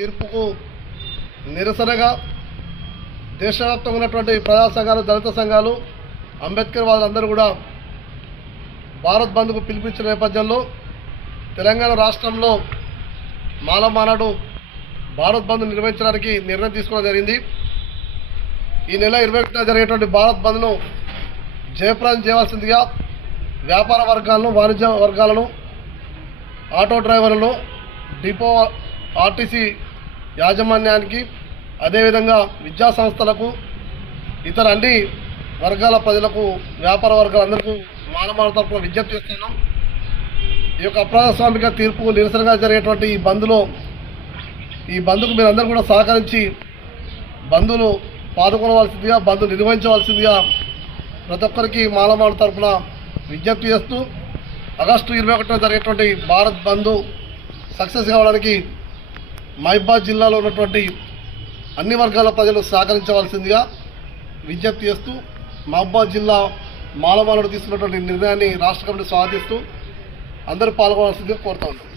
తీర్పుకు నిరసనగా దేశవ్యాప్తంగా ఉన్నటువంటి ప్రజా సంఘాలు, దళిత సంఘాలు, అంబేద్కర్ వాదులందరూ కూడా భారత్ బంద్కు పిలిపించిన నేపథ్యంలో తెలంగాణ రాష్ట్రంలో మాలమానాడు భారత్ బంద్ నిర్వహించడానికి నిర్ణయం తీసుకోవడం జరిగింది. ఈ నెల 21న జరిగేటువంటి భారత్ బంద్ను జయప్రదం చేయవలసిందిగా వ్యాపార వర్గాలను, వాణిజ్య వర్గాలను, ఆటో డ్రైవర్లను, డిపో ఆర్టీసీ యాజమాన్యానికి, అదేవిధంగా విద్యా సంస్థలకు, ఇతర అన్ని వర్గాల ప్రజలకు, వ్యాపార వర్గాలందరికీ మానవాళి తరపున విజ్ఞప్తి చేస్తున్నాం. ఈ యొక్క అప్రజాస్వామిక తీర్పుకు నిరసనగా జరిగేటువంటి ఈ బంద్కు మీరందరూ కూడా సహకరించి బంద్ను పాల్గొనవలసిందిగా, బంద్ నిర్వహించవలసిందిగా ప్రతి ఒక్కరికి మానవాళి తరపున విజ్ఞప్తి చేస్తూ ఆగస్టు 21న జరిగేటువంటి భారత్ బంద్ సక్సెస్ కావడానికి మహబూబాబాద్ జిల్లాలో ఉన్నటువంటి అన్ని వర్గాల ప్రజలు సహకరించవలసిందిగా విజ్ఞప్తి చేస్తూ మహబూబాబాద్ జిల్లా మాలమానుడు తీసుకున్నటువంటి నిర్ణయాన్ని రాష్ట్ర కమిటీ స్వాగతిస్తూ అందరూ పాల్గొనాల్సిందిగా కోరుతా ఉన్నాం.